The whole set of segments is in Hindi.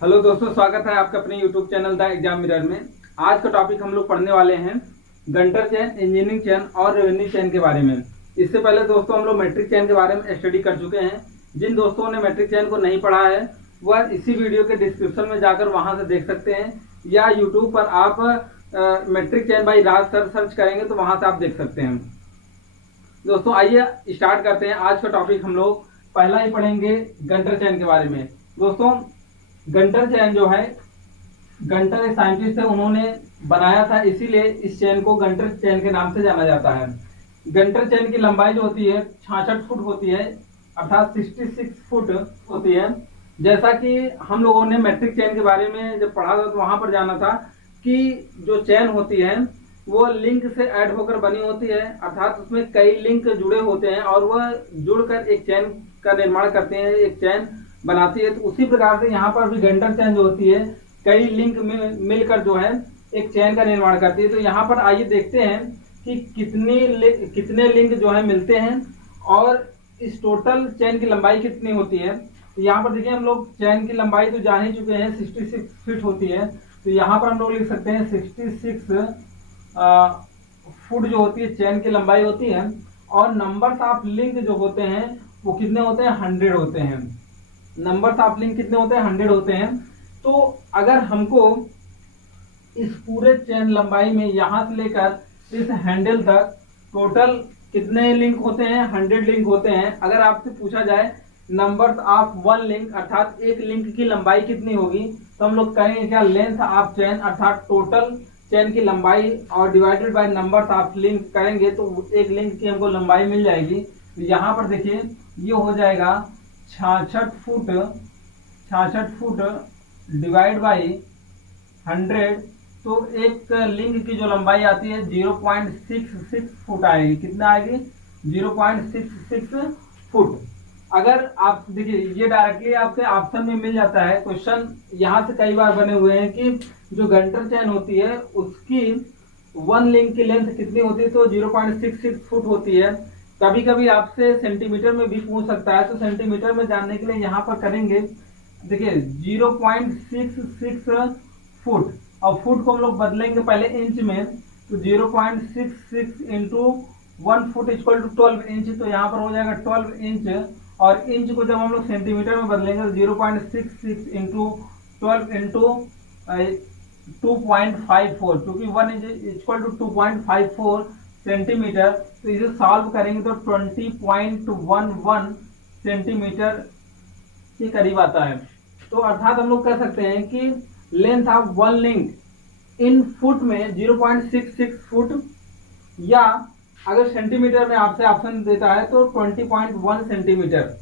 हेलो दोस्तों, स्वागत है आपका अपने YouTube channel the exam mirror में। आज का टॉपिक हम लोग पढ़ने वाले हैं गंटर चेन, इंजीनियरिंग चेन और रेवेन्यू चेन के बारे में। इससे पहले दोस्तों हम लोग मैट्रिक चेन के बारे में स्टडी कर चुके हैं। जिन दोस्तों ने मैट्रिक चेन को नहीं पढ़ा है वह इसी वीडियो के डिस्क्रिप्शन में जाकर वहां से देख सकते हैं, या यूट्यूब पर आप metric chain by Raj sir search करेंगे तो वहां से आप देख सकते हैं। दोस्तों आइए स्टार्ट करते हैं। आज का टॉपिक हम लोग पहला ही पढ़ेंगे गंटर चेन के बारे में। दोस्तों गंटर चेन जो है, गंटर एक साइंटिस्ट है, उन्होंने बनाया था, इसीलिए इस चेन को गंटर चेन के नाम से जाना जाता है। गंटर चेन की लंबाई जो होती है 66 फुट होती है, अर्थात 66 फुट होती है। जैसा कि हम लोगों ने मैट्रिक चेन के बारे में जब पढ़ा था तो वहां पर जाना था कि जो चेन होती है वो लिंक से ऐड होकर बनी होती है, अर्थात उसमें कई लिंक जुड़े होते हैं और वह जुड़कर एक चेन का निर्माण करते हैं, एक चेन बनाती है। तो उसी प्रकार से यहाँ पर भी गंटर चेन जो होती है कई लिंक मिलकर जो है एक चेन का निर्माण करती है। तो यहाँ पर आइए देखते हैं कि कितने लिंक जो है मिलते हैं और इस टोटल चेन की लंबाई कितनी होती है। तो यहाँ पर देखिए, हम लोग चेन की लंबाई तो जान ही चुके हैं 66 फीट होती है। तो यहाँ पर हम लोग लिख सकते हैं 66 फुट जो होती है चेन की लंबाई होती है, और नंबर्स ऑफ लिंक जो होते हैं वो कितने होते हैं, 100 होते हैं। नंबर्स ऑफ लिंक कितने होते हैं, 100 होते हैं। तो अगर हमको इस पूरे चेन लंबाई में यहां से लेकर इस हैंडल तक टोटल कितने लिंक होते हैं, 100 लिंक होते हैं। अगर आपसे पूछा जाए नंबर्स ऑफ वन लिंक, अर्थात एक लिंक की लंबाई कितनी होगी, तो हम लोग कहेंगे क्या, लेंथ ऑफ चेन, अर्थात टोटल चेन की लंबाई और divided by numbers of link करेंगे तो एक लिंक की हमको लंबाई मिल जाएगी। तो यहाँ पर देखिए ये हो जाएगा 66 फुट डिवाइड बाई 100। तो एक लिंक की जो लंबाई आती है 0.66 फुट आएगी। कितना आएगी, 0.66 फुट। अगर आप देखिए ये डायरेक्टली आपके ऑप्शन में मिल जाता है। क्वेश्चन यहाँ से कई बार बने हुए हैं कि जो गंटर चेन होती है उसकी वन लिंक की लेंथ कितनी होती है, तो 0.66 फुट होती है। कभी कभी आपसे सेंटीमीटर में भी पूछ सकता है, तो सेंटीमीटर में जानने के लिए यहाँ पर करेंगे, देखिए 0.66 फुट, और फुट को हम लोग बदलेंगे पहले इंच में। तो 0.66 into 1 foot equal to 12 inch. तो यहाँ पर हो जाएगा 12 इंच, और इंच को जब हम लोग सेंटीमीटर में बदलेंगे तो 0.66 इंटू 12 इंटू 2.54, क्योंकि 1 इंच इक्वल टू 2.54 सेंटीमीटर। तो इसे सॉल्व करेंगे तो 20.11 सेंटीमीटर के करीब आता है। तो अर्थात हम लोग कह सकते हैं कि length of one link in foot में 0.66 फुट, या अगर सेंटीमीटर में आपसे ऑप्शन देता है तो 20.1 सेंटीमीटर।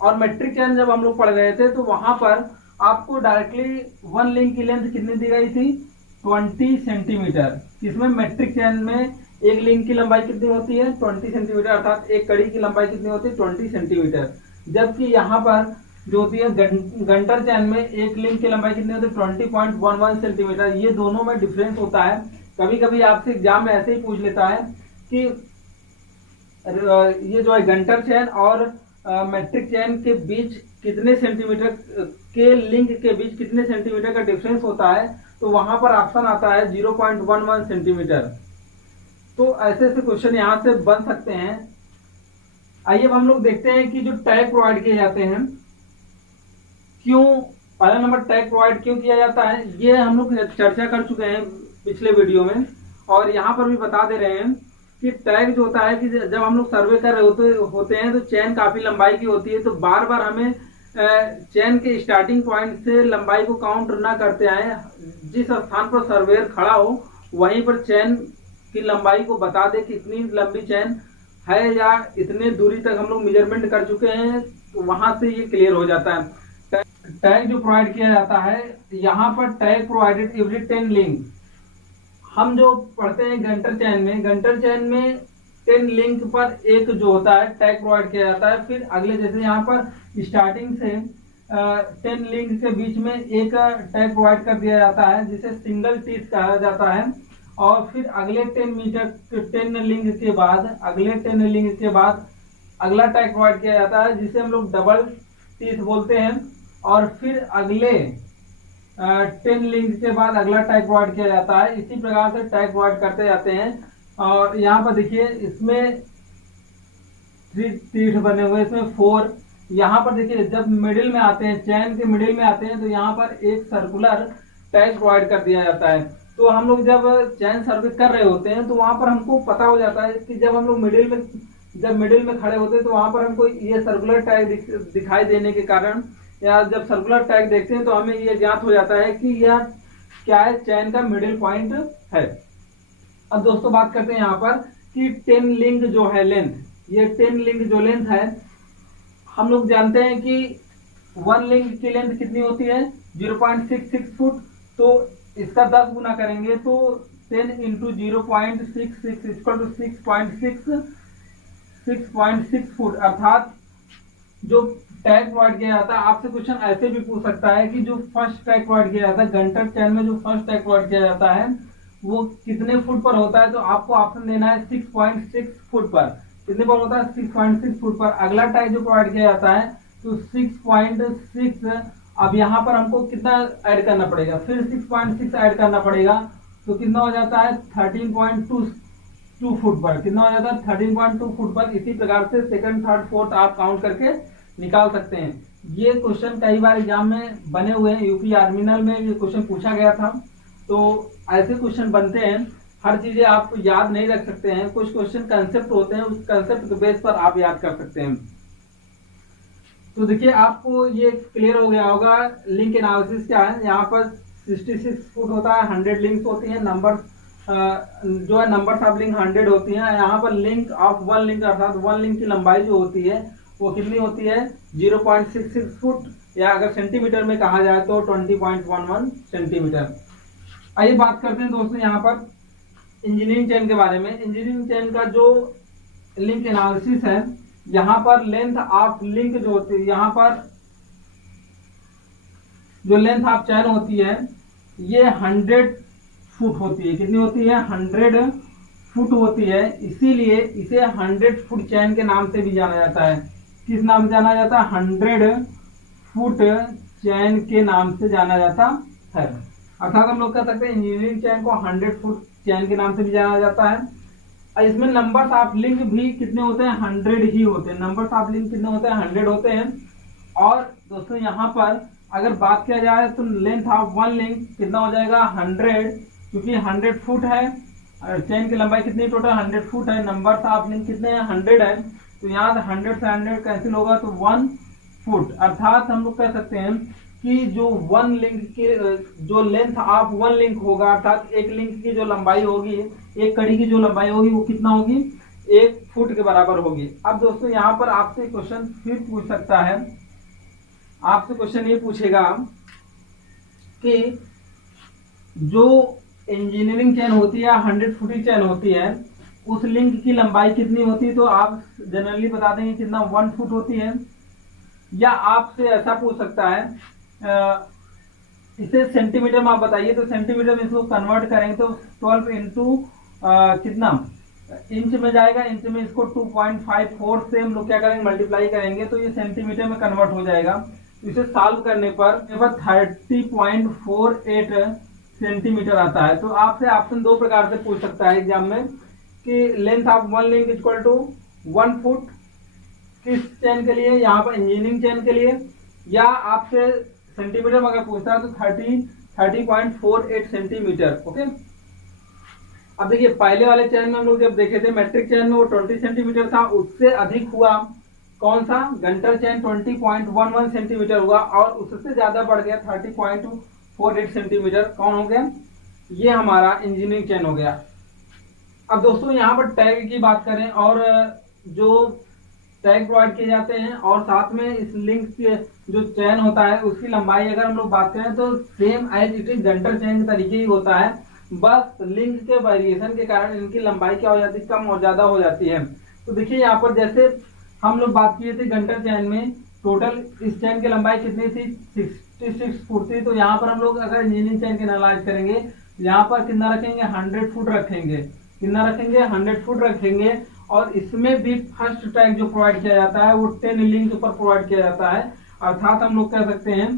और मैट्रिक चेन जब हम लोग पढ़ रहे थे तो वहां पर आपको डायरेक्टली वन लिंक की लेंथ कितनी दी गई थी, 20 सेंटीमीटर। इसमें मैट्रिक चेन में एक लिंक की लंबाई कितनी होती है, 20 सेंटीमीटर, अर्थात एक कड़ी की लंबाई कितनी होती है, 20 सेंटीमीटर। जबकि यहाँ पर जो होती है गंटर चेन में एक लिंक की लंबाई कितनी होती है, 20.11 सेंटीमीटर। ये दोनों में डिफरेंस होता है। कभी कभी आपसे एग्जाम में ऐसे ही पूछ लेता है कि ये जो है गंटर चेन और मैट्रिक चेन के बीच कितने सेंटीमीटर के लिंक के बीच कितने सेंटीमीटर का डिफरेंस होता है, तो वहां पर ऑप्शन आता है 0.11 सेंटीमीटर। तो ऐसे ऐसे क्वेश्चन यहाँ से बन सकते हैं। आइए अब हम लोग देखते हैं कि जो टैग प्रोवाइड किए जाते हैं, क्यों, पहला नंबर टैग प्रोवाइड क्यों किया जाता है, ये हम लोग चर्चा कर चुके हैं पिछले वीडियो में, और यहाँ पर भी बता दे रहे हैं कि टैग जो होता है कि जब हम लोग सर्वे कर रहे होते हैं तो चेन काफी लंबाई की होती है, तो बार बार हमें चेन के स्टार्टिंग पॉइंट से लंबाई को काउंट ना करते आए, जिस स्थान पर सर्वेयर खड़ा हो वहीं पर चेन की लंबाई को बता दे कि इतनी लंबी चेन है या इतने दूरी तक हम लोग मेजरमेंट कर चुके हैं, तो वहां से ये क्लियर हो जाता है। टैग जो प्रोवाइड किया जाता है, यहाँ पर टैग प्रोवाइडेड एवरी 10 लिंक। हम जो पढ़ते हैं गंटर चेन में 10 लिंक पर एक जो होता है टैग प्रोवाइड किया जाता है। फिर अगले जैसे यहाँ पर स्टार्टिंग से 10 लिंक के बीच में एक टैग प्रोवाइड कर दिया जाता है जिसे सिंगल टीथ कहा जाता है, और फिर अगले 10 लिंक के बाद अगला टैग प्रोवाइड किया जाता है जिसे हम लोग डबल टीथ बोलते हैं, और फिर अगले 10 लिंक के बाद अगला टैग प्रोवाइड किया जाता है। इसी प्रकार से टैग प्रोवाइड करते जाते हैं। और यहाँ पर देखिए इसमें 3 तीर्थ बने हुए, इसमें 4। यहाँ पर देखिए जब मिडिल में आते हैं, चैन के मिडिल में आते हैं, तो यहाँ पर एक सर्कुलर टैग प्रोवाइड कर दिया जाता है। तो हम लोग जब चैन सर्विस कर रहे होते हैं तो वहां पर हमको पता हो जाता है कि जब हम लोग मिडिल में खड़े होते हैं तो वहां पर हमको ये सर्कुलर टैग दिखाई देने के कारण, या जब सर्कुलर टैग देखते हैं तो हमें ये ज्ञात हो जाता है कि यह क्या है, चैन का मिडिल पॉइंट है। अब दोस्तों बात करते हैं यहाँ पर कि 10 लिंक जो है लेंथ, ये 10 लिंक जो लेंथ है, हम लोग जानते हैं कि 1 लिंक की लेंथ कितनी होती है, 0.66 फुट। तो इसका 10 गुना करेंगे तो 10 इंटू 0.66 इक्वल टू 6.6 फुट, अर्थात जो टैग प्रोवाइड किया जाता है। आपसे क्वेश्चन ऐसे भी पूछ सकता है कि जो फर्स्ट टैग प्रोवाइड किया जाता है, गंटर चैन में जो फर्स्ट टैग प्रोवाइड किया जाता है वो कितने फुट पर होता है, तो आपको ऑप्शन देना है 6.6 फुट पर। कितने पर होता है, 6.6 फुट पर। अगला टैग जो प्रोवाइड किया जाता है तो 6.6। अब यहाँ पर हमको कितना ऐड करना पड़ेगा, फिर 6.6 ऐड करना पड़ेगा, तो कितना हो जाता है 13.2 फुट पर। कितना हो जाता है 13.2 फुट पर। इसी प्रकार से सेकंड, थर्ड, फोर्थ आप काउंट करके निकाल सकते हैं। ये क्वेश्चन कई बार एग्जाम में बने हुए हैं, यूपी आर्मिनल में ये क्वेश्चन पूछा गया था। तो ऐसे क्वेश्चन बनते हैं, हर चीजें आप याद नहीं रख सकते हैं, कुछ क्वेश्चन कंसेप्ट होते हैं, उस कंसेप्ट के बेस पर आप याद कर सकते हैं। तो देखिए आपको ये क्लियर हो गया होगा लिंक एनालिसिस क्या है। यहाँ पर 66 फुट होता है, 100 लिंक्स होती हैं, नंबर जो है नंबर्स ऑफ लिंक 100 होती हैं। यहाँ पर लिंक ऑफ 1 लिंक अर्थात 1 लिंक की लंबाई जो होती है वो कितनी होती है, 0.66 फुट, या अगर सेंटीमीटर में कहा जाए तो 20.11 सेंटीमीटर। आइए बात करते हैं दोस्तों यहाँ पर इंजीनियरिंग चेन के बारे में। इंजीनियरिंग चेन का जो लिंक एनालिसिस है, यहाँ पर लेंथ ऑफ लिंक जो होती है, यहाँ पर जो लेंथ ऑफ चैन होती है ये 100 फुट होती है। कितनी होती है, 100 फुट होती है। इसीलिए इसे 100 फुट चैन के नाम से भी जाना जाता है। किस नाम से जाना जाता है, 100 फुट चैन के नाम से जाना जाता है। अर्थात हम लोग कह सकते हैं इंजीनियरिंग चैन को 100 फुट चैन के नाम से भी जाना जाता है। इसमें नंबर्स ऑफ लिंक भी कितने होते हैं, 100 ही होते हैं। नंबर्स ऑफ लिंक कितने होते हैं, 100 होते हैं। और दोस्तों यहाँ पर अगर बात किया जाए तो लेंथ ऑफ 1 लिंक कितना हो जाएगा, 100, क्योंकि 100 फुट है। चैन की लंबाई कितनी टोटल 100 फुट है। नंबर्स ऑफ लिंक कितने हैं, 100 है। तो यहाँ से 100 से 100 कैंसिल होगा तो 1 फुट। अर्थात हम लोग कह सकते हैं कि जो 1 लिंक की जो लेंथ ऑफ 1 लिंक होगा, अर्थात एक लिंक की जो लंबाई होगी, एक कड़ी की जो लंबाई होगी वो कितना होगी, 1 फुट के बराबर होगी। अब दोस्तों यहाँ पर आपसे क्वेश्चन फिर पूछ सकता है, आपसे क्वेश्चन ये पूछेगा कि जो इंजीनियरिंग चैन होती है 100 फुट की चैन होती है, उस लिंक की लंबाई कितनी होती है, तो आप जनरली बता देंगे कितना 1 फुट होती है। या आपसे ऐसा पूछ सकता है इसे सेंटीमीटर में आप बताइए, तो सेंटीमीटर में इसको कन्वर्ट करेंगे तो 12 इंटू कितना इंच में जाएगा। इंच में इसको 2.54 से हम लोग क्या करेंगे, मल्टीप्लाई करेंगे तो ये सेंटीमीटर में कन्वर्ट हो जाएगा। इसे सॉल्व करने पर 30.48 सेंटीमीटर आता है। तो आपसे ऑप्शन 2 प्रकार से पूछ सकता है एग्जाम में कि length of 1 link equal to 1 foot, किस चैन के लिए, यहाँ पर इंजीनियरिंग चैन के लिए। या आपसे सेंटीमीटर में अगर पूछता है तो 30.48 सेंटीमीटर। ओके, अब देखिए पहले वाले चैन में हम लोग जब देखे थे मैट्रिक चैन में वो 20 सेंटीमीटर था, उससे अधिक हुआ कौन सा, गंटर चैन 20.11 सेंटीमीटर हुआ, और उससे ज्यादा बढ़ गया 30.48 सेंटीमीटर। कौन हो गया, ये हमारा इंजीनियरिंग चैन हो गया। अब दोस्तों यहाँ पर टैग की बात करें, और जो टैग प्रोवाइड किए जाते हैं और साथ में इस लिंक के जो चैन होता है उसकी लंबाई अगर हम लोग बात करें तो same as it is Gunter chain के तरीके ही होता है, बस लिंक के वेरिएशन के कारण इनकी लंबाई क्या हो जाती है, कम और ज्यादा हो जाती है। तो देखिए यहाँ पर जैसे हम लोग बात किए थे गंटर चैन में टोटल इस चैन की लंबाई कितनी थी, 66 फुट थी। तो यहाँ पर हम लोग अगर इंजीनियरिंग चैन की एनालाइज करेंगे, यहाँ पर कितना रखेंगे, 100 फुट रखेंगे। कितना रखेंगे, 100 फुट रखेंगे। और इसमें भी फर्स्ट टैग जो प्रोवाइड किया जाता है वो 10 लिंक पर प्रोवाइड किया जाता है। अर्थात हम लोग कह सकते हैं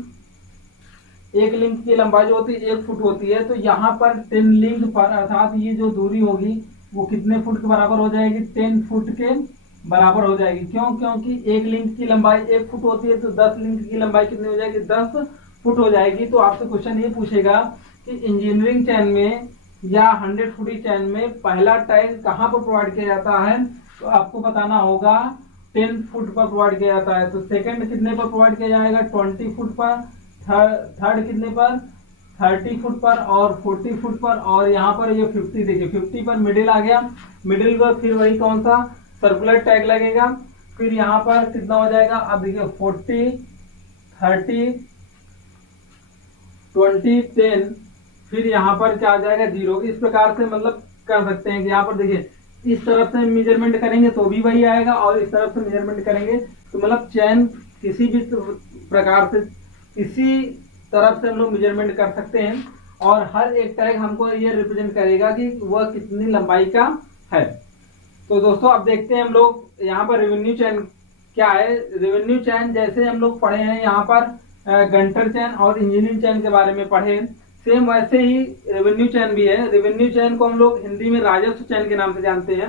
एक लिंक की लंबाई जो होती है 1 फुट होती है, तो यहाँ पर 10 लिंक पर अर्थात ये जो दूरी होगी वो कितने फुट के बराबर हो जाएगी? 10 फुट के बराबर हो जाएगी। क्यों? क्योंकि एक लिंक की लंबाई 1 फुट होती है, तो 10 लिंक की लंबाई कितनी हो जाएगी? 10 फुट हो जाएगी। तो आपसे क्वेश्चन ये पूछेगा कि इंजीनियरिंग चैन में या 100 फुटी चैन में पहला टैग कहाँ पर प्रोवाइड किया जाता है? तो आपको बताना होगा 10 फुट पर प्रोवाइड किया जाता है। तो सेकंड कितने पर प्रोवाइड किया जाएगा? 20 फुट पर। थर्ड कितने पर? 30 फुट पर और 40 फुट पर, और यहाँ पर ये 50, देखिए 50 पर मिडिल आ गया। मिडिल पर फिर वही कौन सा? सर्कुलर टैग लगेगा। फिर यहाँ पर कितना हो जाएगा? अब देखिए 40, 30, 20, 10, फिर यहाँ पर क्या आ जाएगा? 0। इस प्रकार से मतलब कर सकते हैं कि यहाँ पर देखिए इस तरफ से मेजरमेंट करेंगे तो भी वही आएगा, और इस तरफ से मेजरमेंट करेंगे तो मतलब चैन किसी भी प्रकार से किसी तरफ से हम लोग मेजरमेंट कर सकते हैं, और हर एक टैग हमको ये रिप्रेजेंट करेगा कि वह कितनी लंबाई का है। तो दोस्तों अब देखते हैं हम लोग यहाँ पर रेवेन्यू चैन क्या है। रेवेन्यू चैन जैसे हम लोग पढ़े हैं यहाँ पर गंटर चैन और इंजीनियरिंग चैन के बारे में पढ़े, सेम वैसे ही रेवेन्यू चैन भी है। रेवेन्यू चैन को हम लोग हिंदी में राजस्व चैन के नाम से जानते हैं।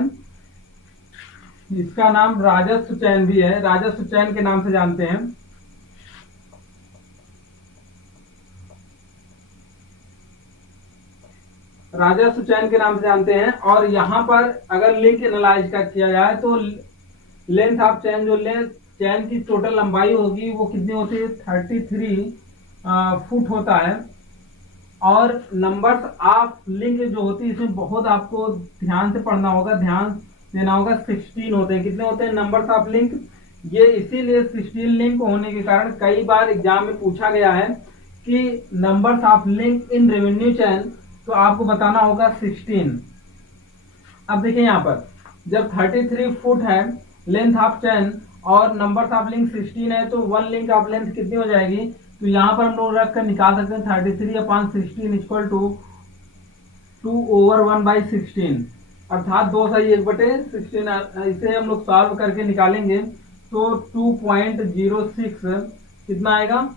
इसका नाम राजस्व चैन भी है, राजस्व चैन के नाम से जानते हैं। राजस्व चैन के नाम से जानते हैं। और यहाँ पर अगर लिंक एनालाइज का किया जाए तो लेंथ ऑफ चैन, जो चैन की टोटल लंबाई होगी वो कितनी होती है? 33 फुट होता है। और नंबर्स ऑफ लिंक जो होती है इसमें बहुत आपको ध्यान से पढ़ना होगा, ध्यान देना होगा। 16 होते हैं। कितने होते हैं नंबर्स ऑफ लिंक? ये इसीलिए 16 लिंक होने के कारण कई बार एग्जाम में पूछा गया है कि numbers of link in revenue chain, तो आपको बताना होगा 16। अब देखिए यहाँ पर जब 33 फुट है लेंथ ऑफ चैन और नंबर्स ऑफ लिंक 16 है, तो वन लिंक ऑफ लेंथ कितनी हो जाएगी? तो यहाँ पर हम लोग रख कर निकाल सकते हैं 33 अपॉन 16 इक्वल टू 2/1/16, अर्थात 2/1/16। इसे हम लोग सॉल्व करके निकालेंगे तो 2.06 कितना आएगा?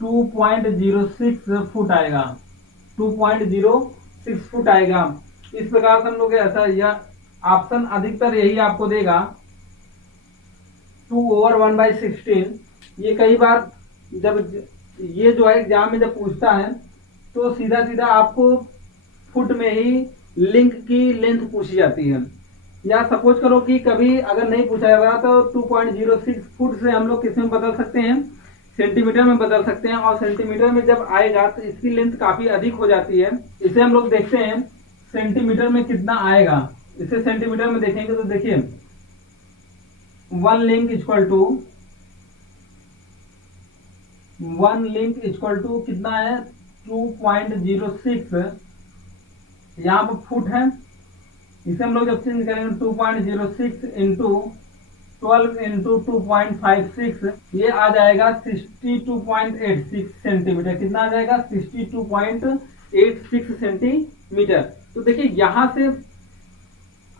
2.06 फुट आएगा। 2.06 फुट आएगा। इस प्रकार से हम लोग ऐसा, यह ऑप्शन अधिकतर यही आपको देगा 2/1/16। ये कई बार जब ये जो है एग्जाम में जब पूछता है तो सीधा सीधा आपको फुट में ही लिंक की लेंथ पूछी जाती है। या सपोज करो कि कभी अगर नहीं पूछा जाएगा तो 2.06 फुट से हम लोग किस में बदल सकते हैं? सेंटीमीटर में बदल सकते हैं। और सेंटीमीटर में जब आएगा तो इसकी लेंथ काफी अधिक हो जाती है। इसे हम लोग देखते हैं सेंटीमीटर में कितना आएगा। इसे सेंटीमीटर में देखेंगे तो देखिए वन लिंक इक्वल टू कितना है? 2.06 यहाँ पर फुट है। इसे हम लोग जब चेंज करेंगे 2.06 इंटू 12 इंटू 2.56, ये आ जाएगा 62.86 सेंटीमीटर। कितना आ जाएगा? 62.86 सेंटीमीटर। तो देखिए यहाँ से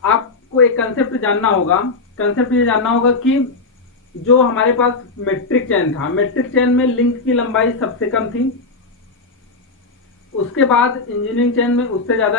आपको एक कंसेप्ट जानना होगा। कंसेप्ट ये जानना होगा कि जो हमारे पास मेट्रिक चैन था, मेट्रिक चैन में लिंक की लंबाई सबसे कम थी। उसके बाद इंजीनियरिंग चैन में उससे ज्यादा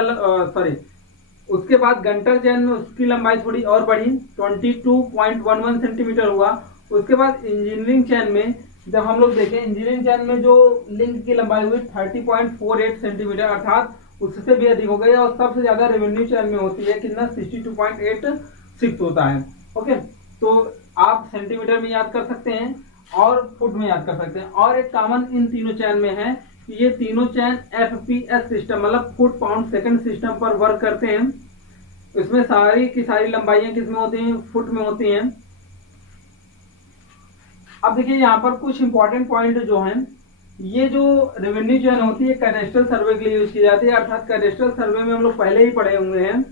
उसके बाद गंटर चैन में उसकी लंबाई थोड़ी और बढ़ी, 22.11 सेंटीमीटर हुआ। उसके बाद इंजीनियरिंग चैन में जब हम लोग देखें, इंजीनियरिंग चैन में जो लिंक की लंबाई हुई 30.48 सेंटीमीटर, अर्थात उससे भी अधिक हो गई। और सबसे ज्यादा रेवेन्यू चैन में होती है कितना? 62.86 होता है। ओके, तो आप सेंटीमीटर में याद कर सकते हैं और फुट में याद कर सकते हैं। और एक कॉमन इन तीनों चैन में है कि ये तीनों चैन FPS सिस्टम मतलब फुट पाउंड सेकंड सिस्टम पर वर्क करते हैं। इसमें सारी की सारी लंबाइयां किस में होती हैं? फुट में होती हैं। अब देखिए यहाँ पर कुछ इंपॉर्टेंट पॉइंट जो हैं, ये जो रेवेन्यू चैन होती है कैडेस्ट्रल सर्वे के लिए यूज की जाती है। अर्थात कैडेस्ट्रल सर्वे में हम लोग पहले ही पढ़े हुए हैं,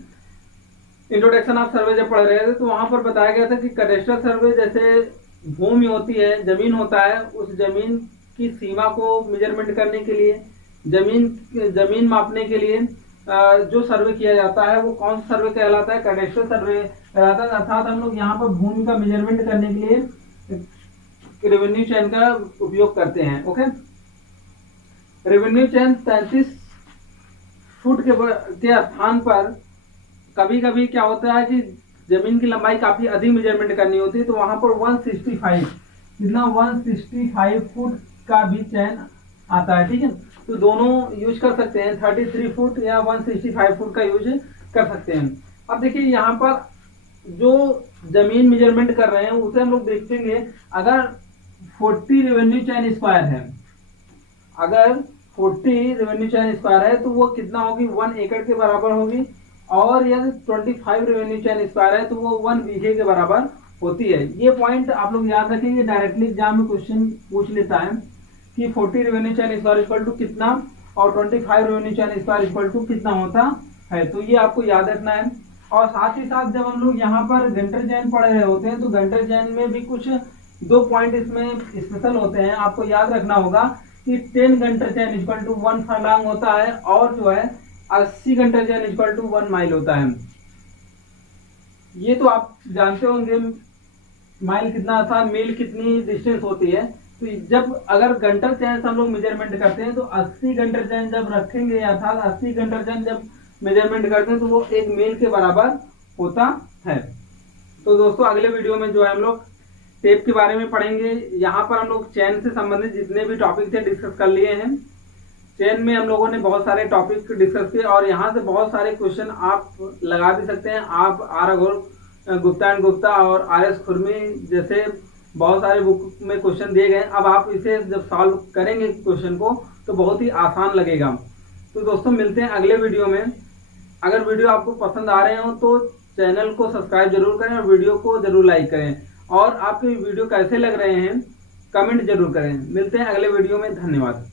इंट्रोडक्शन ऑफ सर्वे जब पढ़ रहे थे तो वहां पर बताया गया था कि कैडेस्ट्रल सर्वे जैसे भूमि होती है, जमीन होता है, उस जमीन की सीमा को मेजरमेंट करने के लिए, जमीन मापने के लिए जो सर्वे किया जाता है वो कौन सा सर्वे कहलाता है? कैडेस्ट्रल सर्वे कहलाता है। अर्थात हम लोग यहाँ पर भूमि का मेजरमेंट करने के लिए रेवेन्यू चैन का उपयोग करते हैं। ओके, रेवेन्यू चेन 33 फुट के स्थान पर कभी कभी क्या होता है कि जमीन की लंबाई काफी अधिक मेजरमेंट करनी होती है, तो वहां पर 165 कितना 165 फुट का भी चैन आता है। ठीक है, तो दोनों यूज कर सकते हैं, 33 फुट या 165 फुट का यूज कर सकते हैं। अब देखिए यहाँ पर जो जमीन मेजरमेंट कर रहे हैं उसे हम लोग देखेंगे। अगर 40 रेवेन्यू चैन स्क्वायर है, अगर 40 रेवेन्यू चैन स्क्वायर है तो वो कितना होगी, 1 एकड़ के बराबर होगी। और यदि 25 रेवेन्यू चैन स्क्वायर है तो वो 1 बीघे के बराबर होती है। ये पॉइंट आप लोग याद रखेंगे, डायरेक्टली एग्जाम में क्वेश्चन पूछ लेता है कि 40 revenue chain square equal to कितना और 25 revenue chain square equal to कितना होता है, तो ये आपको याद रखना है। और साथ ही साथ जब हम लोग यहाँ पर गंटर चैन पढ़ रहे होते हैं तो गंटर चैन में भी कुछ 2 पॉइंट इसमें स्पेशल होते हैं, आपको याद रखना होगा कि 10 Gunter chain equal to 1 furlong होता है और जो है 80 Gunter chain equal to 1 mile होता है। ये तो आप जानते होंगे माइल कितना था, मील कितनी डिस्टेंस होती है। तो जब अगर गंटर चैन से हम लोग मेजरमेंट करते हैं तो 80 गंटर चैन जब रखेंगे अर्थात 80 गंटर चैन जब मेजरमेंट करते हैं तो वो 1 मील के बराबर होता है। तो दोस्तों अगले वीडियो में जो है हम लोग टेप के बारे में पढ़ेंगे। यहाँ पर हम लोग चैन से संबंधित जितने भी टॉपिक थे डिस्कस कर लिए हैं। चैन में हम लोगों ने बहुत सारे टॉपिक डिस्कस किए और यहाँ से बहुत सारे क्वेश्चन आप लगा भी सकते हैं। आप आर गुप्ता एंड गुप्ता और RS खुरमी जैसे बहुत सारे बुक में क्वेश्चन दिए गए। अब आप इसे जब सॉल्व करेंगे क्वेश्चन को तो बहुत ही आसान लगेगा। तो दोस्तों मिलते हैं अगले वीडियो में। अगर वीडियो आपको पसंद आ रहे हो तो चैनल को सब्सक्राइब जरूर करें और वीडियो को जरूर लाइक करें। और आपके वीडियो कैसे लग रहे हैं कमेंट जरूर करें। मिलते हैं अगले वीडियो में, धन्यवाद।